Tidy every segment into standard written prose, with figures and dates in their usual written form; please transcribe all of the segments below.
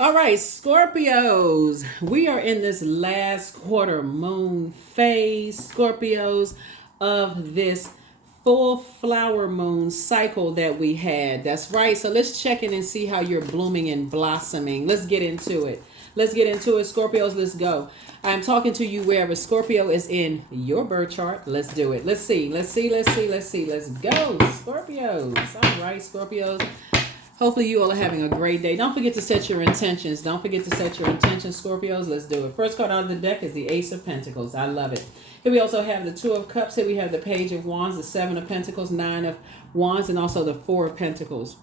All right, Scorpios. We are in this last quarter moon phase, Scorpios, of this full flower moon cycle that we had. That's right. So let's check in and see how you're blooming and blossoming. Let's get into it. Let's get into it, Scorpios. Let's go. I'm talking to you wherever Scorpio is in your birth chart. Let's do it. Let's see. Let's see. Let's see. Let's see. Let's go, Scorpios. All right, Scorpios. Hopefully you all are having a great day. Don't forget to set your intentions. Don't forget to set your intentions, Scorpios. Let's do it. First card out of the deck is the Ace of Pentacles. I love it. Here we also have the Two of Cups. Here we have the Page of Wands, the Seven of Pentacles, Nine of Wands, and also the Four of Pentacles.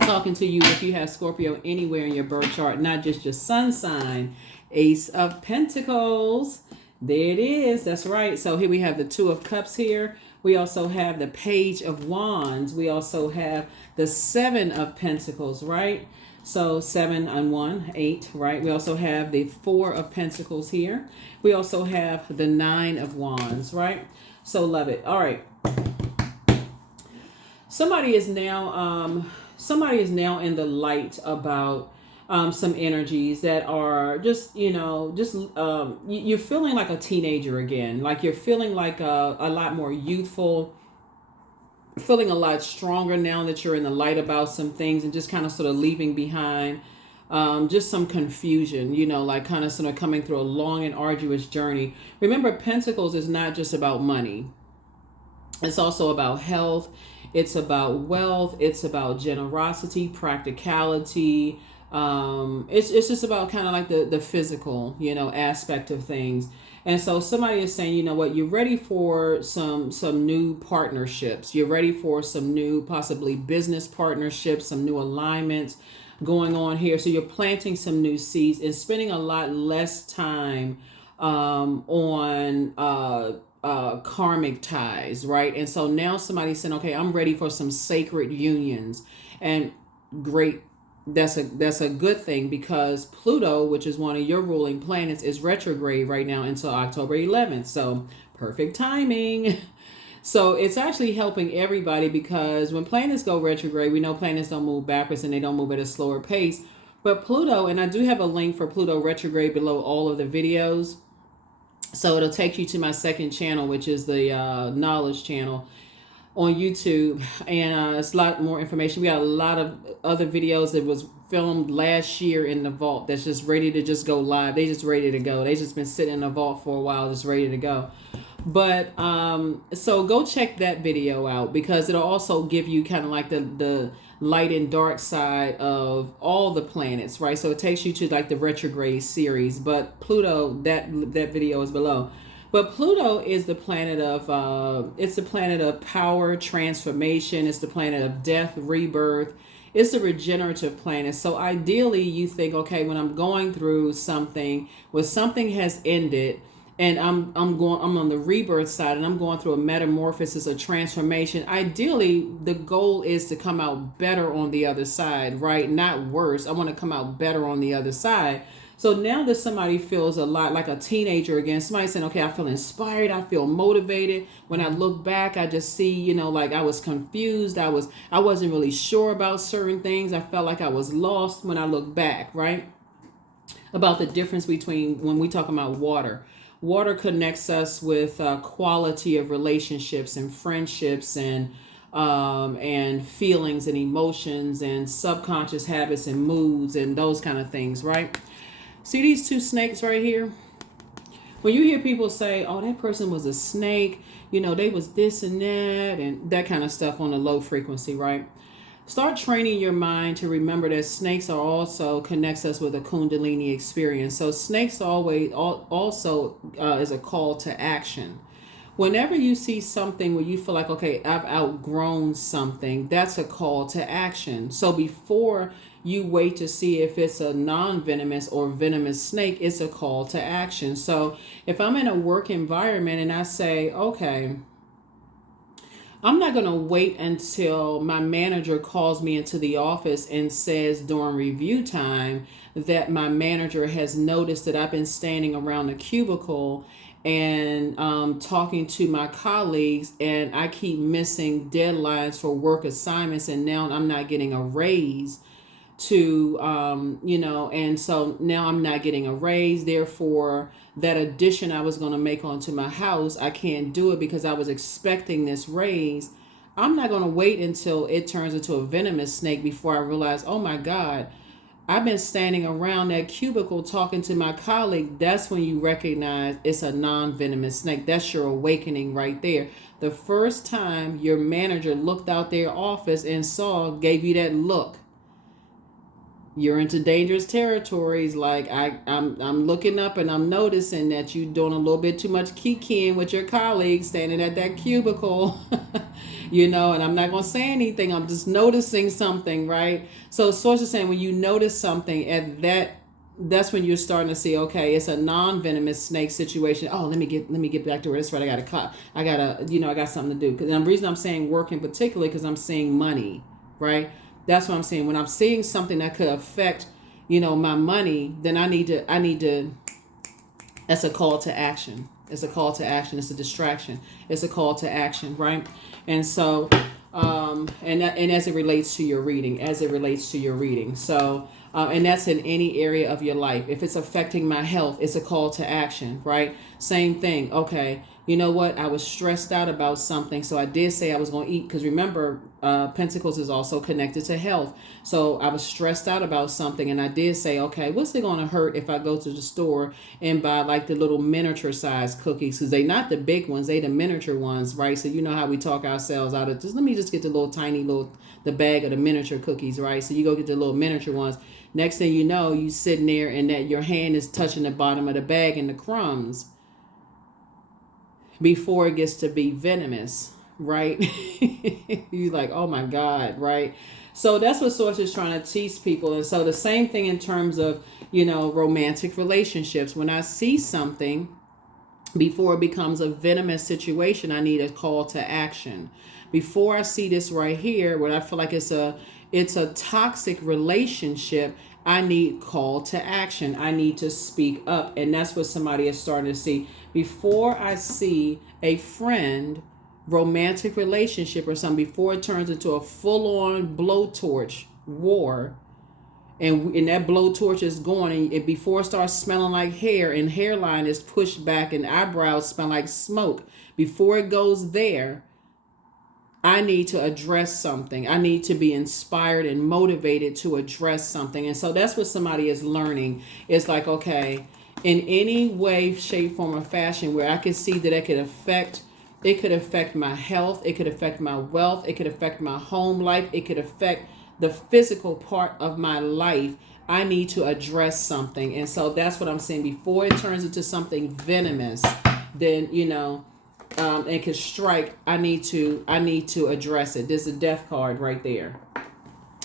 Talking to you if you have Scorpio anywhere in your birth chart, not just your sun sign. Ace of Pentacles. There it is. That's right. So here we have the Two of Cups here. We also have the Page of Wands. We also have the Seven of Pentacles, right? So 7 and 1, 8, right? We also have the Four of Pentacles here. We also have the Nine of Wands, right? So love it. All right. Somebody is now in the light about some energies that are just, you're feeling like a teenager again. Like you're feeling like a lot more youthful, feeling a lot stronger now that you're in the light about some things and just kind of sort of leaving behind just some confusion, like kind of sort of coming through a long and arduous journey. Remember, Pentacles is not just about money. It's also about health. It's about wealth. It's about generosity, practicality. It's just about kind of like the physical, aspect of things. And so somebody is saying, you know what, you're ready for some new partnerships. You're ready for some new, possibly business partnerships, some new alignments going on here. So you're planting some new seeds and spending a lot less time on karmic ties, right? And so now somebody's saying, okay, I'm ready for some sacred unions. And great. That's a good thing, because Pluto, which is one of your ruling planets, is retrograde right now until October 11th. So perfect timing. So it's actually helping everybody, because when planets go retrograde, we know planets don't move backwards and they don't move at a slower pace. But Pluto, and I do have a link for Pluto retrograde below all of the videos. So it'll take you to my second channel, which is the knowledge channel on YouTube, and it's a lot more information. We got a lot of other videos that was filmed last year in the vault that's just ready to just go live. They just ready to go. They just been sitting in the vault for a while, just ready to go. But so go check that video out, because it'll also give you kind of like the light and dark side of all the planets, right? So it takes you to like the retrograde series. But Pluto, that video is below. But Pluto is the planet of, it's the planet of power, transformation. It's the planet of death, rebirth. It's a regenerative planet. So ideally you think, okay, when I'm going through something, when something has ended and I'm on the rebirth side and I'm going through a metamorphosis, a transformation. Ideally, the goal is to come out better on the other side, right? Not worse. I want to come out better on the other side. So now that somebody feels a lot like a teenager again, somebody saying, okay, I feel inspired, I feel motivated. When I look back, I just see, like I was confused. I wasn't really sure about certain things. I felt like I was lost when I look back, right? About the difference between when we talk about water. Water connects us with quality of relationships and friendships and feelings and emotions and subconscious habits and moods and those kind of things, right? See these two snakes right here? When you hear people say, oh, that person was a snake, they was this and that kind of stuff on a low frequency, right? Start training your mind to remember that snakes are also connects us with a Kundalini experience. So snakes also is a call to action. Whenever you see something where you feel like, okay, I've outgrown something, that's a call to action. So before you wait to see if it's a non-venomous or venomous snake, it's a call to action. So if I'm in a work environment and I say, okay, I'm not going to wait until my manager calls me into the office and says during review time that my manager has noticed that I've been standing around the cubicle and talking to my colleagues, and I keep missing deadlines for work assignments, and now I'm not getting a raise to, and so now I'm not getting a raise. Therefore, that addition I was going to make onto my house, I can't do it because I was expecting this raise. I'm not going to wait until it turns into a venomous snake before I realize, oh my God, I've been standing around that cubicle talking to my colleague. That's when you recognize it's a non-venomous snake. That's your awakening right there. The first time your manager looked out their office and gave you that look, you're into dangerous territories. Like I'm looking up and I'm noticing that you're doing a little bit too much kikiing with your colleagues standing at that cubicle, and I'm not going to say anything. I'm just noticing something, right? So source is saying when you notice something that's when you're starting to see, okay, it's a non-venomous snake situation. Oh, let me get back to where it's right. I got something to do. Because the reason I'm saying work in particular, because I'm seeing money, right? That's what I'm saying. When I'm seeing something that could affect, my money, then I need to, that's a call to action. It's a call to action. It's a distraction. It's a call to action, right? And so, and as it relates to your reading, so, and that's in any area of your life. If it's affecting my health, it's a call to action, right? Same thing. Okay. You know what? I was stressed out about something. So I did say I was going to eat, because remember, Pentacles is also connected to health. So I was stressed out about something, and I did say, okay, what's it going to hurt if I go to the store and buy like the little miniature size cookies? Because they're not the big ones, they the miniature ones, right? So you know how we talk ourselves out of let me just get the little tiny the bag of the miniature cookies, right? So you go get the little miniature ones. Next thing you know, you sitting there and that your hand is touching the bottom of the bag and the crumbs before it gets to be venomous, right? You're like, oh my God, right? So that's what Source is trying to teach people. And so the same thing in terms of, romantic relationships. When I see something, before it becomes a venomous situation, I need a call to action. Before I see this right here, when I feel like it's a toxic relationship, I need call to action. I need to speak up. And that's what somebody is starting to see. Before I see a friend, romantic relationship or something, before it turns into a full-on blowtorch war, and that blowtorch is going, and before it starts smelling like hair and hairline is pushed back and eyebrows smell like smoke, before it goes there, I need to address something. I need to be inspired and motivated to address something. And so that's what somebody is learning. It's like, okay, in any way, shape, form, or fashion where I can see that it could affect my health, it could affect my wealth, it could affect my home life, it could affect the physical part of my life, I need to address something. And so that's what I'm saying. Before it turns into something venomous, then, it can strike, I need to address it. There's a death card right there.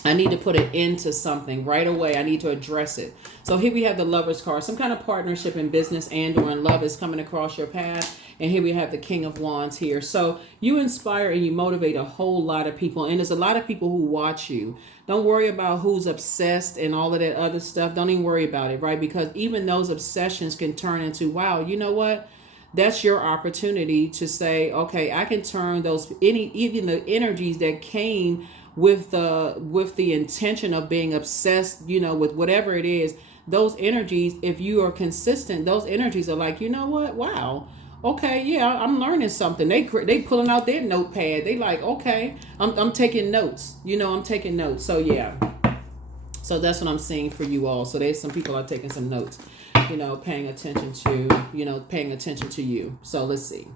I need to put it into something right away. I need to address it. So here we have the Lover's card. Some kind of partnership in business and or in love is coming across your path. And here we have the King of Wands here. So you inspire and you motivate a whole lot of people. And there's a lot of people who watch you. Don't worry about who's obsessed and all of that other stuff. Don't even worry about it, right? Because even those obsessions can turn into, wow, you know what? That's your opportunity to say, okay, I can turn even the energies that came with the intention of being obsessed, with whatever it is, those energies, if you are consistent, those energies are like, you know what? Wow. Okay, yeah, I'm learning something. They pulling out their notepad. They like, okay, I'm taking notes. I'm taking notes. So yeah. So that's what I'm seeing for you all. So there's some people are taking some notes, paying attention to you. So let's see.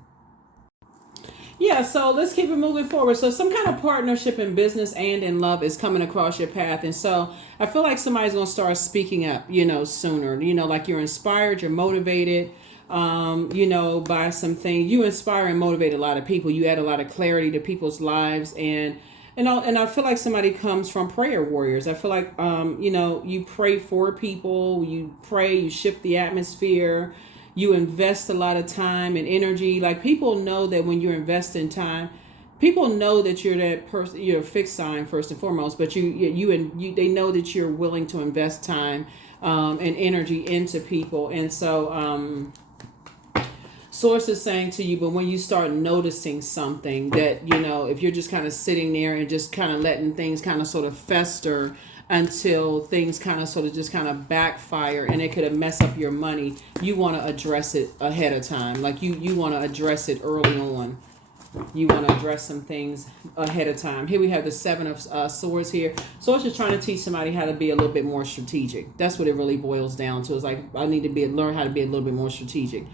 Yeah, so let's keep it moving forward. So some kind of partnership in business and in love is coming across your path. And so I feel like somebody's going to start speaking up, sooner. Like you're inspired, you're motivated, by something. You inspire and motivate a lot of people. You add a lot of clarity to people's lives. And I feel like somebody comes from prayer warriors. I feel like, you pray for people, you pray, you shift the atmosphere. You invest a lot of time and energy. Like people know that when you're investing time, people know that you're that person. You're a fixed sign first and foremost, but they know that you're willing to invest time and energy into people. And so Source is saying to you, but when you start noticing something that if you're just kind of sitting there and just kind of letting things kind of sort of fester, until things kind of sort of just kind of backfire and it could have messed up your money. You want to address it ahead of time. Like you want to address it early on. You want to address some things ahead of time. Here we have the Seven of Swords here. So it's just trying to teach somebody how to be a little bit more strategic. That's what it really boils down to. It's like, I need to learn how to be a little bit more strategic.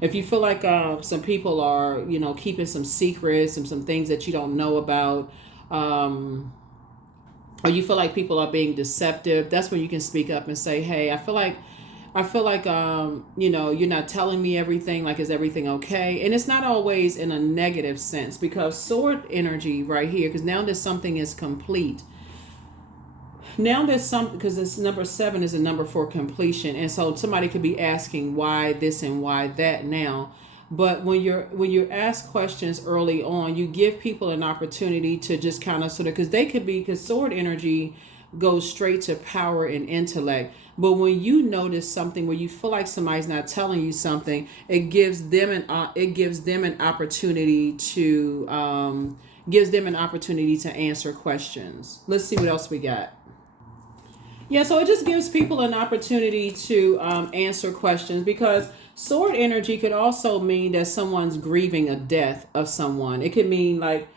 If you feel like some people are, keeping some secrets and some things that you don't know about, or you feel like people are being deceptive, that's when you can speak up and say, hey, I feel like you're not telling me everything. Like, is everything okay? And it's not always in a negative sense, because sword energy right here, because now that something is complete, now there's some, because this number 7 is a number for completion, and so somebody could be asking why this and why that now. But when you ask questions early on, you give people an opportunity to just kind of sort of, because sword energy goes straight to power and intellect. But when you notice something where you feel like somebody's not telling you something, it gives them an opportunity to answer questions. Let's see what else we got. Yeah, so it just gives people an opportunity to answer questions, because sword energy could also mean that someone's grieving a death of someone. It could mean, like,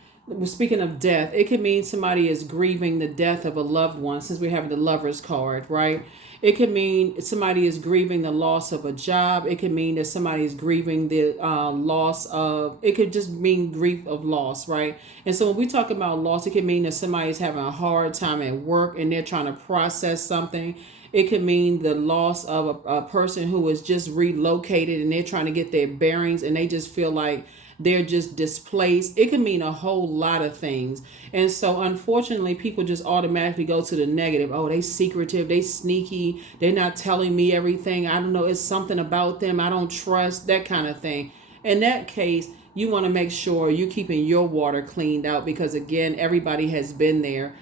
speaking of death, it could mean somebody is grieving the death of a loved one, since we're having the Lover's card, right? It could mean somebody is grieving the loss of a job. It could mean that somebody is grieving the loss of, it could just mean grief of loss, right? And so when we talk about loss, it could mean that somebody is having a hard time at work and they're trying to process something. It could mean the loss of a person who is just relocated and they're trying to get their bearings and they just feel like they're just displaced. It can mean a whole lot of things. And so unfortunately, people just automatically go to the negative. Oh, they secretive, they sneaky, they're not telling me everything. I don't know, it's something about them I don't trust, that kind of thing. In that case, you want to make sure you're keeping your water cleaned out, because again, everybody has been there.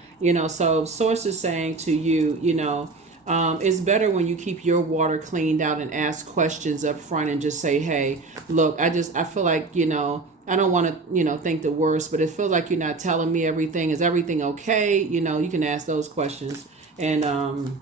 So Source is saying to you, it's better when you keep your water cleaned out and ask questions up front and just say, hey, look, I feel like, I don't want to, think the worst, but it feels like you're not telling me everything. Is everything okay? You can ask those questions. And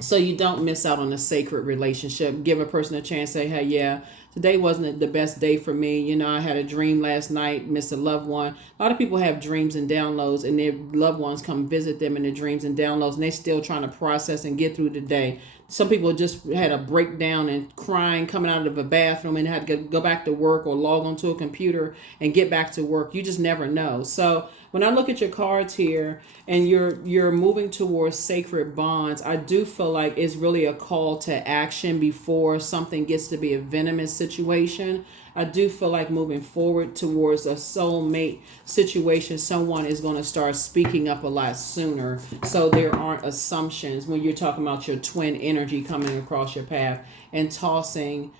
so you don't miss out on a sacred relationship. Give a person a chance, say, hey, yeah, today wasn't the best day for me. I had a dream last night, missed a loved one. A lot of people have dreams and downloads, and their loved ones come visit them in their dreams and downloads, and they're still trying to process and get through the day. Some people just had a breakdown and crying coming out of a bathroom and had to go back to work or log onto a computer and get back to work. You just never know. So when I look at your cards here and you're moving towards sacred bonds, I do feel like it's really a call to action before something gets to be a venomous situation. I do feel like moving forward towards a soulmate situation, someone is going to start speaking up a lot sooner. So there aren't assumptions when you're talking about your twin energy coming across your path and tossing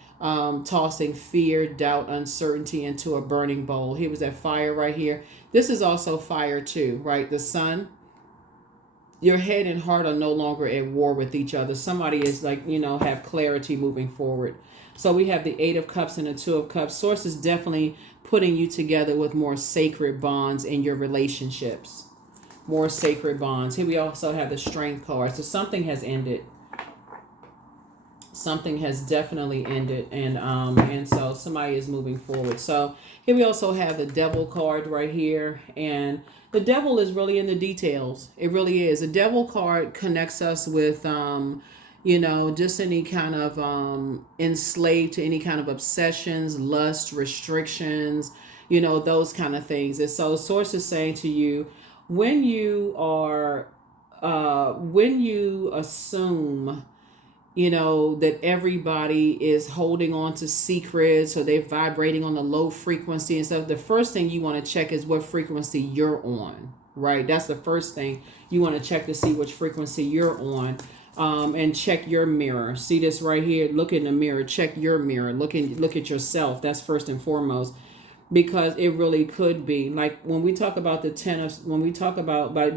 fear, doubt, uncertainty into a burning bowl. Here was that fire right here. This is also fire too, right? The sun. Your head and heart are no longer at war with each other. Somebody is like, have clarity moving forward. So we have the 8 of Cups and the 2 of Cups. Source is definitely putting you together with more sacred bonds in your relationships. More sacred bonds. Here we also have the Strength card. So something has ended. Something has definitely ended, and so somebody is moving forward. So here we also have the Devil card right here, and the Devil is really in the details. It really is. The Devil card connects us with just any kind of enslaved to any kind of obsessions, lust, restrictions, those kind of things. And so Source is saying to you, when you assume that everybody is holding on to secrets or they're vibrating on a low frequency and stuff, the first thing you want to check is what frequency you're on, right? That's the first thing you want to check to see which frequency you're on. And check your mirror. See this right here? Look in the mirror. Check your mirror. Look at yourself. That's first and foremost, because it really could be like when we talk about the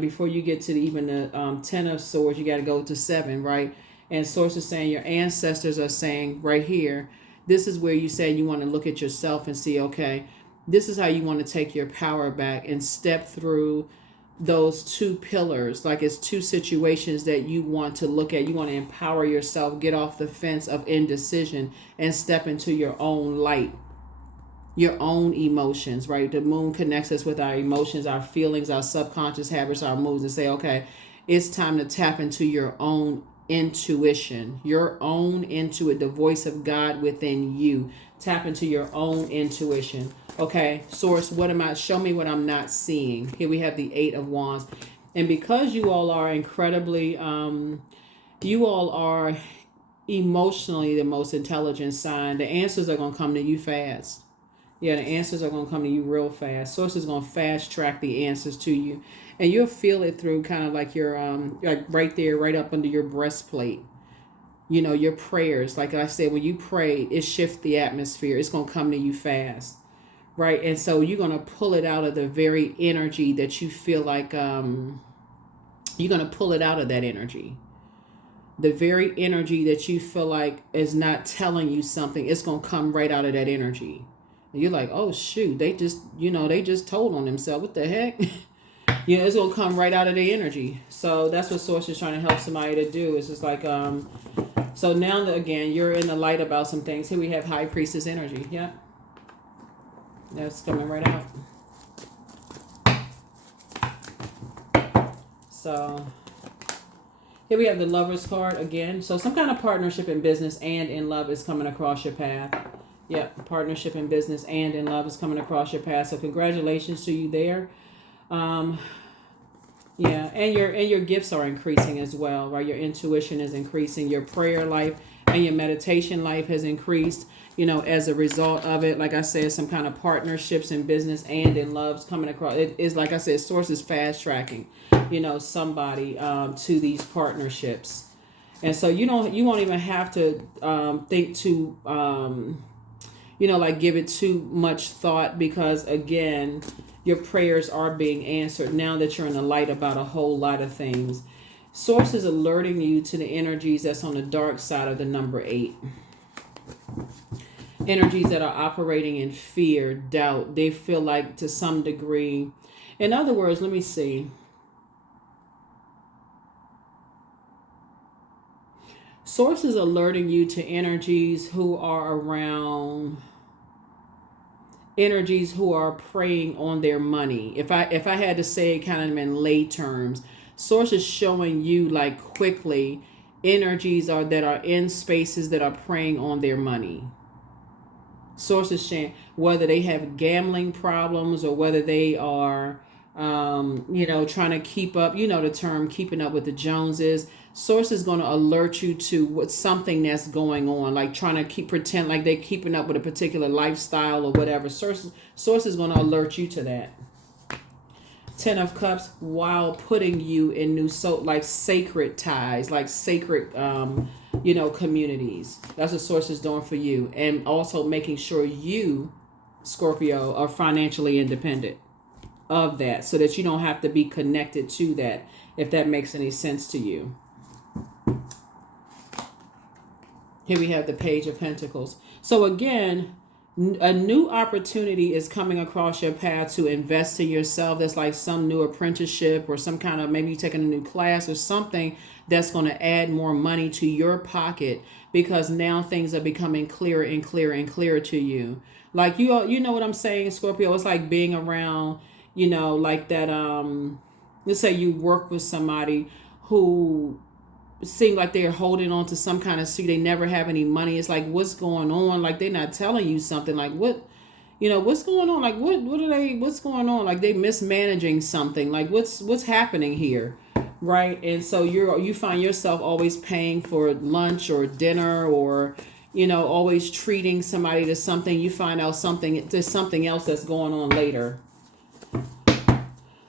before you get to even the 10 of Swords, you got to go to 7, right? And Source is saying your ancestors are saying right here, this is where you say you want to look at yourself and see, okay, this is how you want to take your power back and step through those two pillars, like it's two situations that you want to look at. You want to empower yourself, get off the fence of indecision and step into your own light, your own emotions, right? The moon connects us with our emotions, our feelings, our subconscious habits, our moods, and say, okay, it's time to tap into your own intuition, the voice of God within you. Tap into your own intuition. Okay, source, show me what I'm not seeing. Here we have the 8 of Wands. And because you all are incredibly, you all are emotionally the most intelligent sign, the answers are going to come to you fast. Yeah, the answers are going to come to you real fast. Source is going to fast track the answers to you. And you'll feel it through kind of like your, like right there, right up under your breastplate. You know, your prayers. Like I said, when you pray, it shifts the atmosphere. It's going to come to you fast. Right? And so you're going to pull it out of the very energy that you feel like, you're going to pull it out of that energy. The very energy that you feel like is not telling you something, it's going to come right out of that energy. And you're like, oh, shoot, they just told on themselves. What the heck? It's going to come right out of the energy. So that's what Source is trying to help somebody to do. It's just like, so now, again, you're in the light about some things. Here we have High Priestess energy. Yeah. That's coming right out. So here we have the Lover's card again. So some kind of partnership in business and in love is coming across your path. Yep, partnership in business and in love is coming across your path. So congratulations to you there. Yeah, and your gifts are increasing as well, right? Your intuition is increasing. Your prayer life and your meditation life has increased, as a result of it. Like I said, some kind of partnerships in business and in love's coming across. It is, like I said, Source is fast tracking, somebody to these partnerships. And so you won't even have to think to, give it too much thought, because again, your prayers are being answered now that you're in the light about a whole lot of things. Source is alerting you to the energies that's on the dark side of the number 8. Energies that are operating in fear, doubt. They feel like, to some degree, in other words, let me see. Source is alerting you to energies who are around, energies who are preying on their money. If I had to say it kind of in lay terms, Source is showing you, like, quickly, energies that are in spaces that are preying on their money. Source is saying whether they have gambling problems or whether they are, trying to keep up, the term keeping up with the Joneses. Source is going to alert you to what's something that's going on, like trying to pretend like they're keeping up with a particular lifestyle or whatever. Source is going to alert you to that. 10 of Cups, while putting you in new like sacred ties, like sacred, communities. That's what Source is doing for you. And also making sure you, Scorpio, are financially independent of that, so that you don't have to be connected to that, if that makes any sense to you. Here we have the Page of Pentacles. So again, a new opportunity is coming across your path to invest in yourself. That's like some new apprenticeship or some kind of, maybe you're taking a new class or something that's going to add more money to your pocket, because now things are becoming clearer and clearer and clearer to you. Like, you know what I'm saying, Scorpio? It's like being around, like that, let's say you work with somebody who seem like they're holding on to some kind of secret. They never have any money. It's like, what's going on? Like, they're not telling you something. Like, what's going on? Like, what's going on? Like, they mismanaging something. Like, what's happening here? Right? And so you find yourself always paying for lunch or dinner, or, always treating somebody to something. You find out there's something else that's going on later.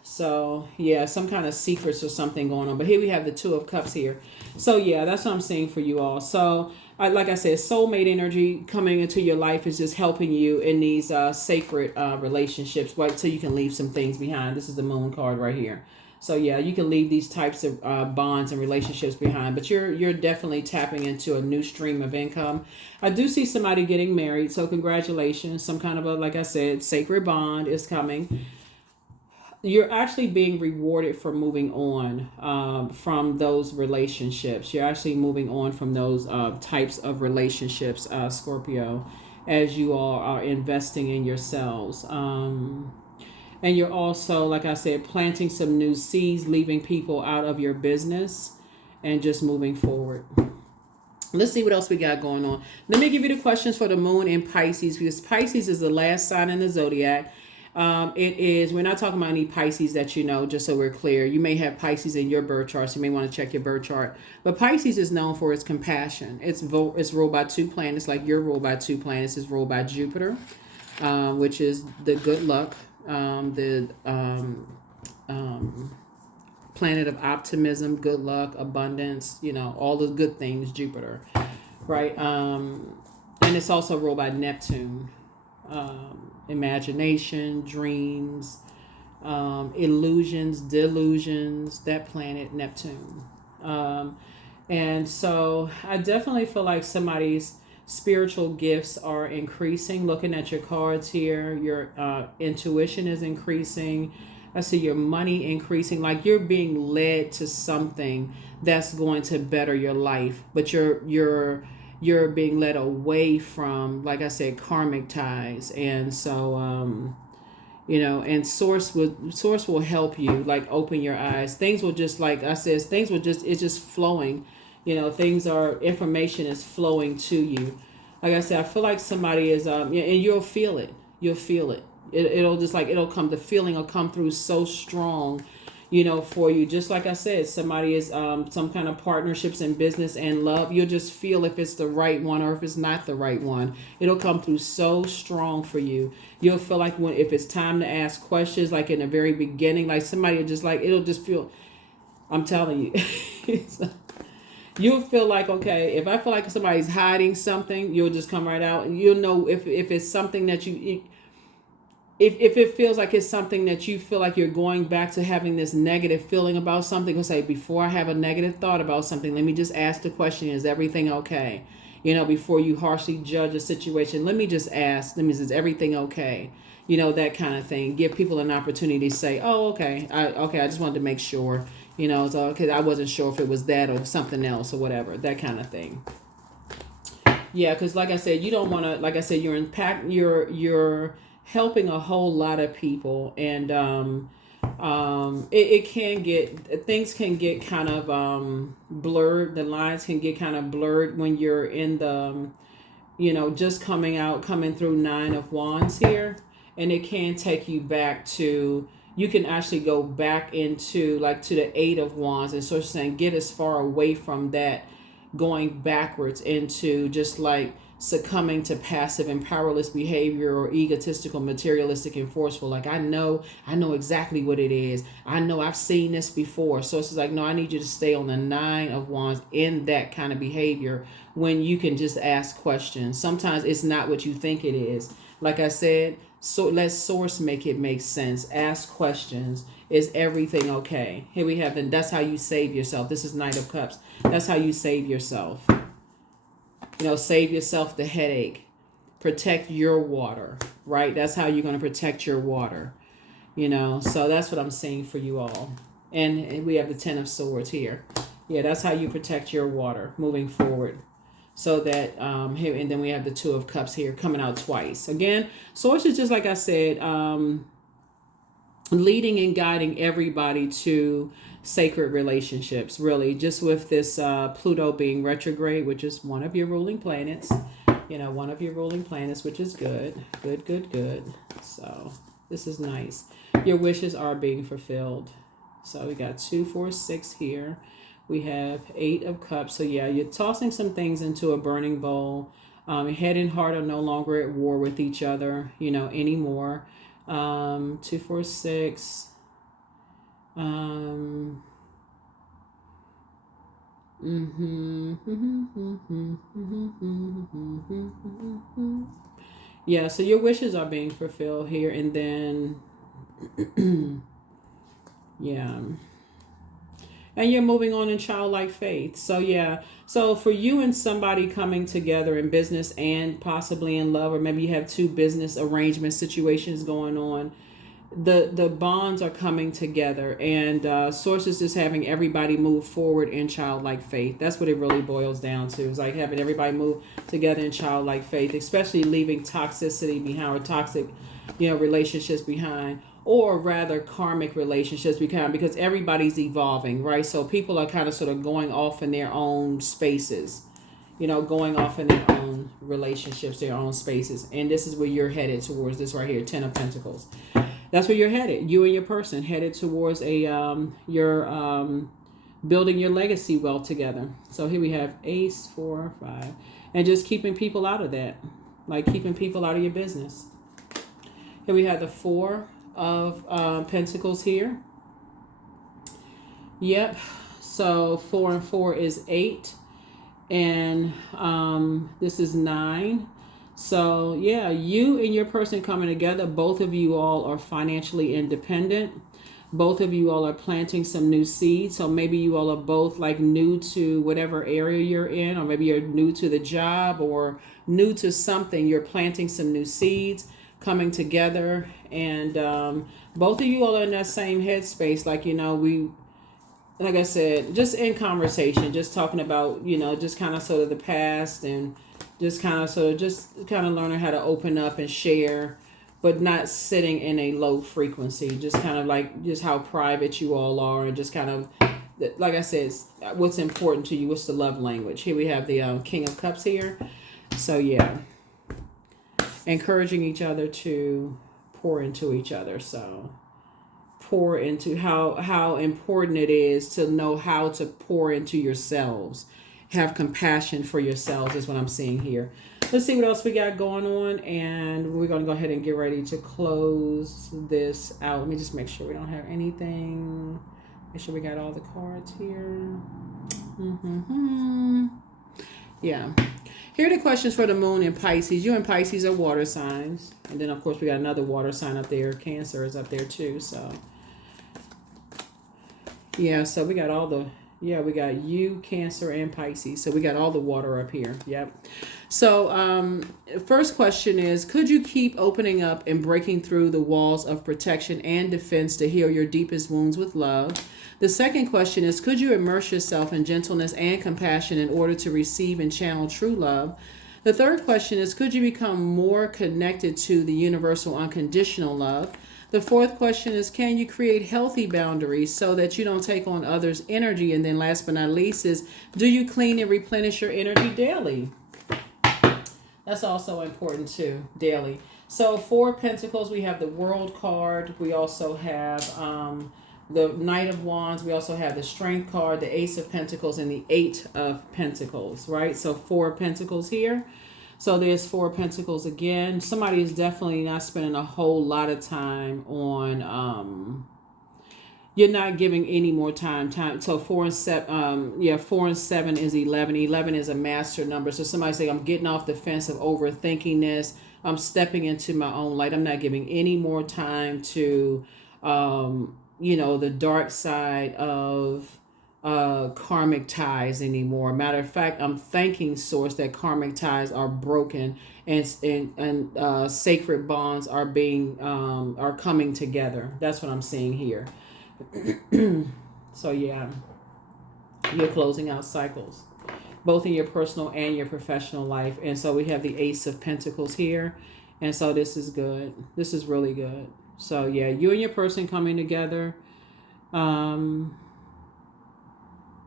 So, yeah, some kind of secrets or something going on. But here we have the 2 of Cups here. So, yeah, that's what I'm saying for you all. So, like I said, soulmate energy coming into your life is just helping you in these sacred relationships, right? So you can leave some things behind. This is the Moon card right here. So, yeah, you can leave these types of bonds and relationships behind. But you're definitely tapping into a new stream of income. I do see somebody getting married. So, congratulations. Some kind of like I said, sacred bond is coming. you're actually being rewarded for moving on from those relationships. You're actually moving on from those types of relationships, Scorpio, as you all are investing in yourselves. And you're also, like I said, planting some new seeds, leaving people out of your business and just moving forward. Let's see what else we got going on. Let me give you the questions for the moon in Pisces, because Pisces is the last sign in the zodiac. It is, we're not talking about any Pisces that you know, just so we're clear. You may have Pisces in your birth chart, so you may want to check your birth chart. But Pisces is known for its compassion. It's ruled by two planets, like you're ruled by two planets. It's ruled by Jupiter, which is the good luck, the planet of optimism, good luck, abundance, all the good things, Jupiter, right? And it's also ruled by Neptune, imagination, dreams, illusions, delusions, that planet, Neptune. And so I definitely feel like somebody's spiritual gifts are increasing. Looking at your cards here, your intuition is increasing. I see your money increasing, like you're being led to something that's going to better your life, but you're being led away from, like I said, karmic ties. And so and source will help you, like open your eyes. Things will just, like I said, it's just flowing. Information is flowing to you. Like I said, I feel like somebody is and you'll feel it. It'll come, the feeling will come through so strong, for you. Just like I said, somebody is some kind of partnerships in business and love. You'll just feel if it's the right one or if it's not the right one. It'll come through so strong for you. You'll feel like if it's time to ask questions, like in the very beginning, like somebody will just it'll just feel, I'm telling you. You'll feel like, okay, if I feel like somebody's hiding something, you'll just come right out and you'll know if it's something that if it feels like it's something that you feel like you're going back to having this negative feeling about something, you'll say, before I have a negative thought about something, let me just ask the question, is everything okay? Before you harshly judge a situation, let me just ask, is everything okay? That kind of thing. Give people an opportunity to say, oh, okay. I just wanted to make sure, so because I wasn't sure if it was that or something else or whatever, that kind of thing. Yeah, because like I said, you don't want to, like I said, you're helping a whole lot of people, and things can get kind of blurred. The lines can get kind of blurred when you're in the just coming through Nine of Wands here, and it can take you back to, you can actually go back into to the Eight of Wands, and sort of saying get as far away from that, going backwards into just like succumbing to passive and powerless behavior, or egotistical, materialistic, and forceful. Like, I know exactly what it is. I know I've seen this before. So it's just like, no, I need you to stay on the Nine of Wands in that kind of behavior, when you can just ask questions. Sometimes it's not what you think it is. Like I said, so let source make it make sense. Ask questions. Is everything okay? Here we have, and that's how you save yourself. This is Knight of Cups. That's how you save yourself. Save yourself the headache. Protect your water, right? That's how you're going to protect your water. So that's what I'm saying for you all. And we have the Ten of Swords here. Yeah, that's how you protect your water moving forward. So that, here, and then we have the Two of Cups here coming out twice. Again, source is just like I said, leading and guiding everybody to sacred relationships, really, just with this Pluto being retrograde, which is one of your ruling planets, which is good. So this is nice. Your wishes are being fulfilled. So we got 2, 4, 6 here. We have 8 of Cups. So yeah, you're tossing some things into a burning bowl. Head and heart are no longer at war with each other, anymore. 2, 4, 6. Yeah, so your wishes are being fulfilled here, and then yeah, and you're moving on in childlike faith. So yeah, so for you and somebody coming together in business and possibly in love, or maybe you have two business arrangement situations going on, the bonds are coming together, and sources is having everybody move forward in childlike faith. That's what it really boils down to. It's like having everybody move together in childlike faith, especially leaving toxicity behind, or toxic, relationships behind, or rather karmic relationships behind, because everybody's evolving, right? So people are kind of sort of going off in their own spaces, going off in their own relationships, their own spaces. And this is where you're headed towards, this right here, 10 of Pentacles. That's where you're headed. You and your person headed towards your building your legacy well together. So here we have Ace, 4, 5, and just keeping people out of that, like keeping people out of your business. Here we have the 4 of Pentacles here. Yep. So 4 and 4 is 8, and this is 9. So yeah, you and your person coming together, both of you all are financially independent. Both of you all are planting some new seeds. So maybe you all are both like new to whatever area you're in, or maybe you're new to the job or new to something. You're planting some new seeds coming together, and both of you all are in that same headspace. Like I said, just in conversation, just talking about, just kind of sort of the past, and just kind of learning how to open up and share, but not sitting in a low frequency. Just kind of like just how private you all are, and just kind of, like I said, what's important to you, what's the love language. Here we have the King of Cups here. So yeah, encouraging each other to pour into each other. So pour into how important it is to know how to pour into yourselves. Have compassion for yourselves is what I'm seeing here. Let's see what else we got going on, and we're going to go ahead and get ready to close this out. Let me just make sure we don't have anything. Make sure we got all the cards here. Yeah. Here are the questions for the moon in Pisces. You and Pisces are water signs. And then, of course, we got another water sign up there. Cancer is up there, too. So, yeah, so we got all the... Yeah, we got you, Cancer, and Pisces. So we got all the water up here. Yep. So first question is, could you keep opening up and breaking through the walls of protection and defense to heal your deepest wounds with love? The second question is, could you immerse yourself in gentleness and compassion in order to receive and channel true love? The third question is, could you become more connected to the universal unconditional love? The fourth question is, can you create healthy boundaries so that you don't take on others' energy? And then last but not least is, do you clean and replenish your energy daily? That's also important too, daily. So 4 of Pentacles, we have the World card. We also have the Knight of Wands. We also have the Strength card, the Ace of Pentacles, and the 8 of Pentacles, right? So 4 of Pentacles here. So there's 4 of Pentacles again. Somebody is definitely not spending a whole lot of time on, you're not giving any more time. So 4 and 7, 4 and 7 is 11. 11 is a master number. So somebody say, I'm getting off the fence of overthinking this. I'm stepping into my own light. I'm not giving any more time to, the dark side of karmic ties anymore. Matter of fact, I'm thanking Source that karmic ties are broken, and sacred bonds are are coming together. That's what I'm seeing here. So yeah, you're closing out cycles, both in your personal and your professional life. And so we have the Ace of Pentacles here, and so this is good. This is really good. So yeah, you and your person coming together.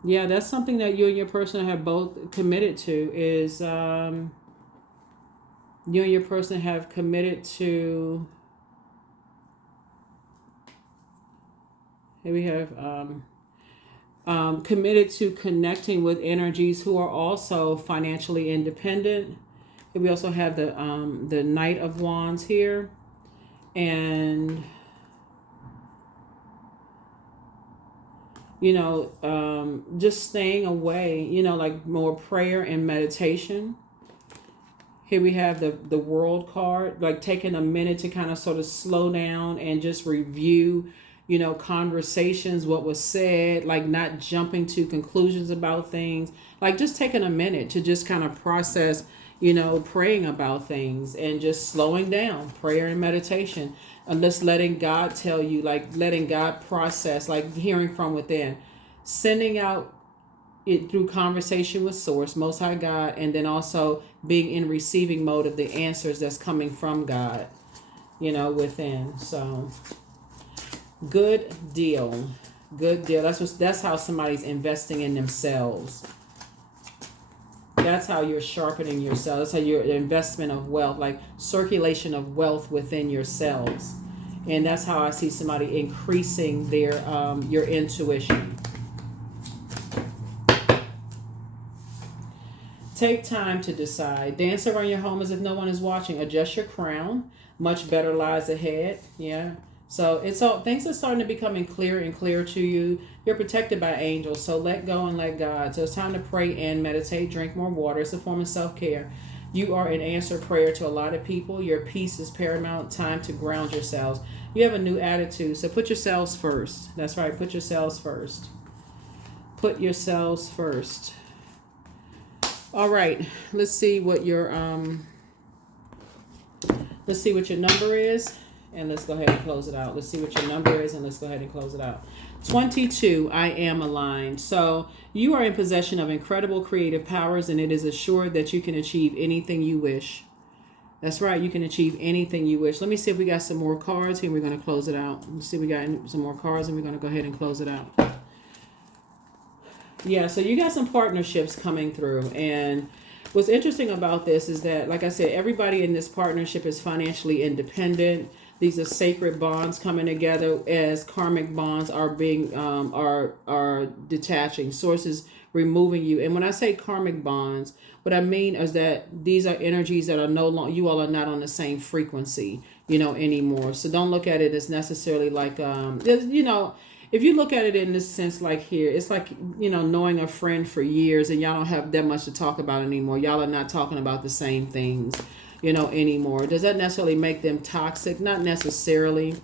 Yeah, that's something that you and your person have both committed to, is you and your person have committed to, here we have committed to connecting with energies who are also financially independent. Here we also have the Knight of Wands here, and just staying away, like more prayer and meditation. Here we have the World card, like taking a minute to kind of sort of slow down and just review, conversations, what was said, like not jumping to conclusions about things, like just taking a minute to just kind of process, praying about things and just slowing down, prayer and meditation, and just letting God tell you, like letting God process, like hearing from within, sending out it through conversation with Source, Most High God, and then also being in receiving mode of the answers that's coming from God, within. So good deal. Good deal. That's how somebody's investing in themselves. That's how you're sharpening yourself. That's how your investment of wealth, like circulation of wealth within yourselves. And that's how I see somebody increasing their your intuition. Take time to decide. Dance around your home as if no one is watching. Adjust your crown. Much better lies ahead. Yeah. So it's all, things are starting to becoming clearer and clearer to you. You're protected by angels. So let go and let God. So it's time to pray and meditate. Drink more water. It's a form of self-care. You are an answered prayer to a lot of people. Your peace is paramount. Time to ground yourselves. You have a new attitude. So put yourselves first. That's right. Put yourselves first. Put yourselves first. All right, let's see what your number is, and let's go ahead and close it out. Let's see what your number is, and let's go ahead and close it out. 22, I am aligned. So you are in possession of incredible creative powers, and it is assured that you can achieve anything you wish. That's right, you can achieve anything you wish. Let me see if we got some more cards here. We're going to close it out. Let's see if we got some more cards, and we're going to go ahead and close it out. Yeah, so you got some partnerships coming through. And what's interesting about this is that, like I said, everybody in this partnership is financially independent. These are sacred bonds coming together as karmic bonds are being are detaching. Sources removing you. And when I say karmic bonds, what I mean is that these are energies that are no longer, you all are not on the same frequency, anymore. So don't look at it as necessarily like if you look at it in this sense, like here, it's like, knowing a friend for years and y'all don't have that much to talk about anymore. Y'all are not talking about the same things, anymore. Does that necessarily make them toxic? Not necessarily.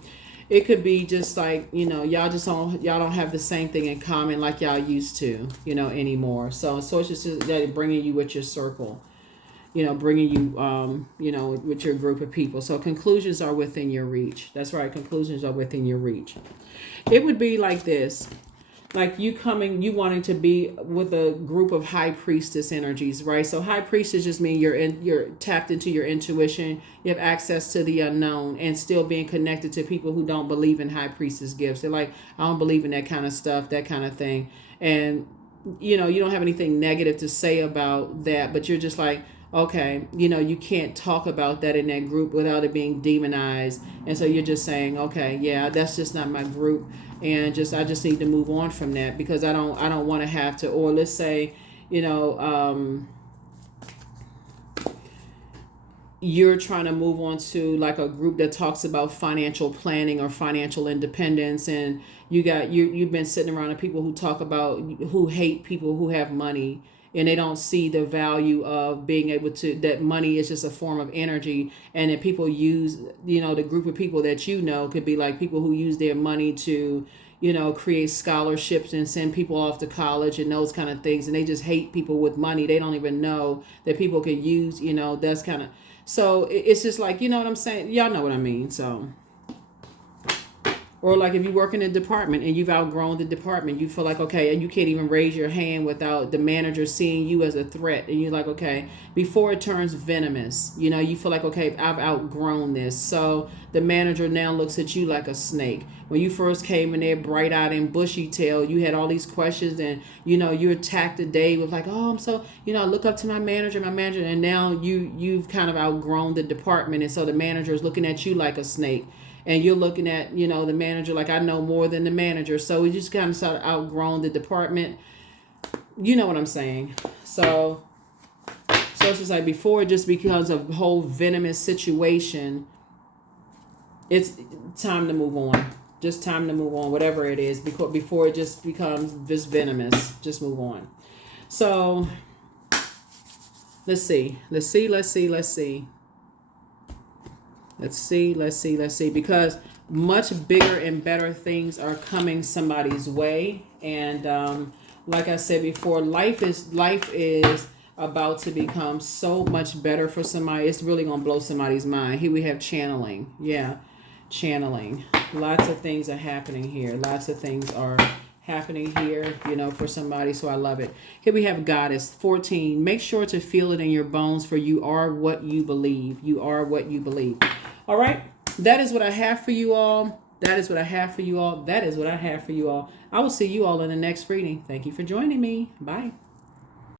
It could be just like, y'all don't have the same thing in common like y'all used to, anymore. So it's just that bringing you with your circle, bringing you, with your group of people. So conclusions are within your reach. That's right. Conclusions are within your reach. It would be like this, like you wanting to be with a group of high priestess energies, right? So high priestess just mean you're tapped into your intuition. You have access to the unknown and still being connected to people who don't believe in high priestess gifts. They're like, I don't believe in that kind of stuff, that kind of thing. And, you don't have anything negative to say about that, but you're just like, okay, you can't talk about that in that group without it being demonized. And so you're just saying, okay, yeah, that's just not my group. And I just need to move on from that because I don't want to have to, or let's say, you're trying to move on to like a group that talks about financial planning or financial independence, and you've been sitting around people who hate people who have money, and they don't see the value of being able to, that money is just a form of energy, and that people use, the group of people that could be like people who use their money to, create scholarships and send people off to college and those kind of things, and they just hate people with money. They don't even know that people could use, that's kind of, so it's just like, what I'm saying? Y'all know what I mean, so. Or like if you work in a department and you've outgrown the department, you feel like, okay, and you can't even raise your hand without the manager seeing you as a threat. And you're like, okay, before it turns venomous, you feel like, okay, I've outgrown this. So the manager now looks at you like a snake. When you first came in there, bright-eyed and bushy-tailed, you had all these questions and, you attacked the day with like, oh, I'm so, I look up to my manager, and now you've kind of outgrown the department. And so the manager is looking at you like a snake. And you're looking at, the manager like, I know more than the manager. So we just kind of sort of outgrown the department. You know what I'm saying? So it's just like before it just becomes a whole venomous situation, it's time to move on. Just time to move on, whatever it is, because before it just becomes this venomous, just move on. So let's see. Because much bigger and better things are coming somebody's way. And like I said before, life is about to become so much better for somebody. It's really going to blow somebody's mind. Here we have channeling. Yeah, channeling. Lots of things are happening here. Lots of things are happening here, you know, for somebody. So I love it. Here we have Goddess 14. Make sure to feel it in your bones, for you are what you believe. You are what you believe. All right. That is what I have for you all. That is what I have for you all. That is what I have for you all. I will see you all in the next reading. Thank you for joining me. Bye.